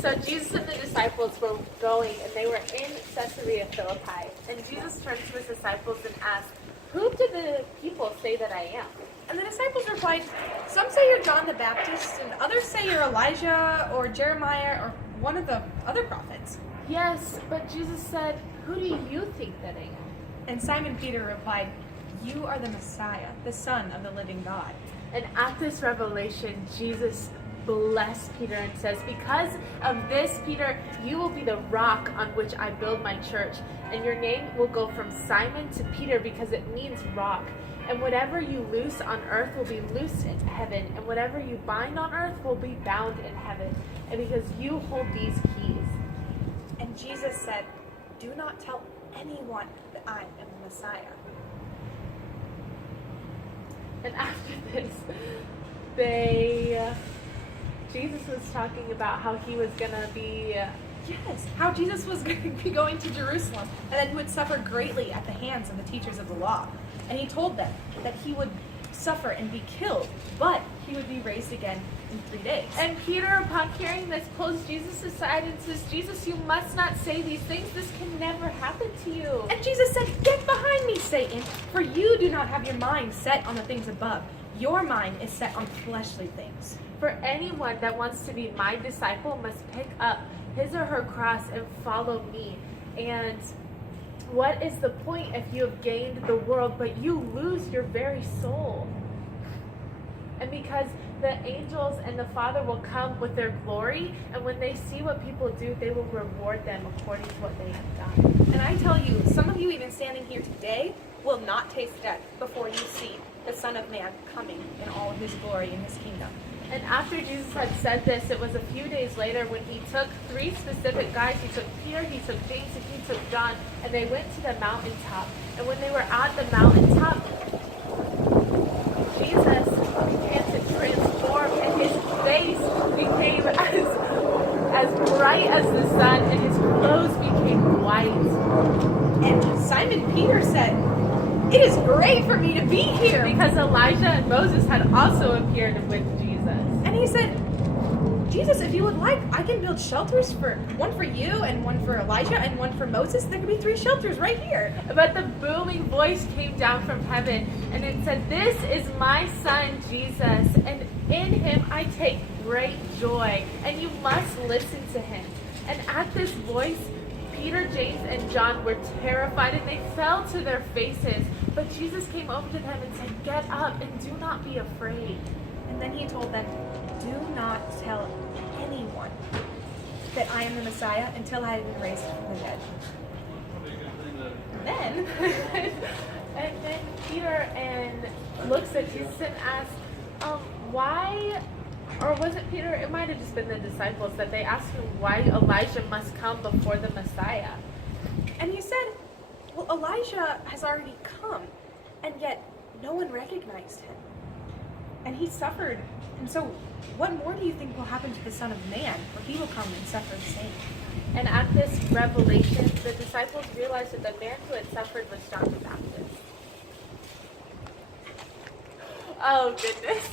So Jesus and the disciples were going, and they were in Caesarea Philippi. And Jesus turned to his disciples and asked, "Who do the people say that I am?" And the disciples replied, "Some say you're John the Baptist, and others say you're Elijah or Jeremiah or one of the other prophets." "Yes, but Jesus said, 'Who do you think that I am?'" And Simon Peter replied, "You are the Messiah, the Son of the living God." And at this revelation, Jesus blessed Peter and says, "Because of this, Peter, you will be the rock on which I build my church, and your name will go from Simon to Peter because it means rock. And whatever you loose on earth will be loosed in heaven, and whatever you bind on earth will be bound in heaven. And because you hold these keys." And Jesus said, "Do not tell anyone that I am the Messiah." And after this, Jesus was talking about how he was going to be... Yes, how Jesus was going to be going to Jerusalem, and that he would suffer greatly at the hands of the teachers of the law. And he told them that he would suffer and be killed, but he would be raised again in 3 days. And Peter, upon hearing this, pulls Jesus aside and says, "Jesus, you must not say these things. This can never happen to you." And Jesus said, "Get behind me, Satan, for you do not have your mind set on the things above. Your mind is set on fleshly things." "For anyone that wants to be my disciple must pick up his or her cross and follow me. And what is the point if you have gained the world, but you lose your very soul?" And because the angels and the Father will come with their glory, and when they see what people do, they will reward them according to what they have done. And I tell you, some of you even standing here today will not taste death before you see the Son of Man coming in all of his glory in his kingdom. And after Jesus had said this, it was a few days later when he took 3 specific guys. He took Peter, he took James, and he took John, and they went to the mountaintop. And when they were at the mountaintop, Jesus began to transform, and his face became as bright as the sun, and his clothes became white. And Simon Peter said, "It is great for me to be here." Because Elijah and Moses had also appeared with Jesus. And he said, "Jesus, if you would like, I can build shelters one for you and one for Elijah and one for Moses. There could be 3 shelters right here." But the booming voice came down from heaven, and it said, "This is my son, Jesus, and in him I take great joy, and you must listen to him." And at this voice, Peter, James, and John were terrified, and they fell to their faces. But Jesus came over to them and said, "Get up, and do not be afraid." And then he told them, "Do not tell anyone that I am the Messiah until I have been raised from the dead." Then, and then Peter looks at Jesus and asks, "Why?" Or was it Peter? It might have just been the disciples that they asked him why Elijah must come before the Messiah. And he said, "Well, Elijah has already come, and yet no one recognized him. And he suffered. And so what more do you think will happen to the Son of Man, for he will come and suffer the same?" And at this revelation, the disciples realized that the man who had suffered was John the Baptist. Oh, goodness.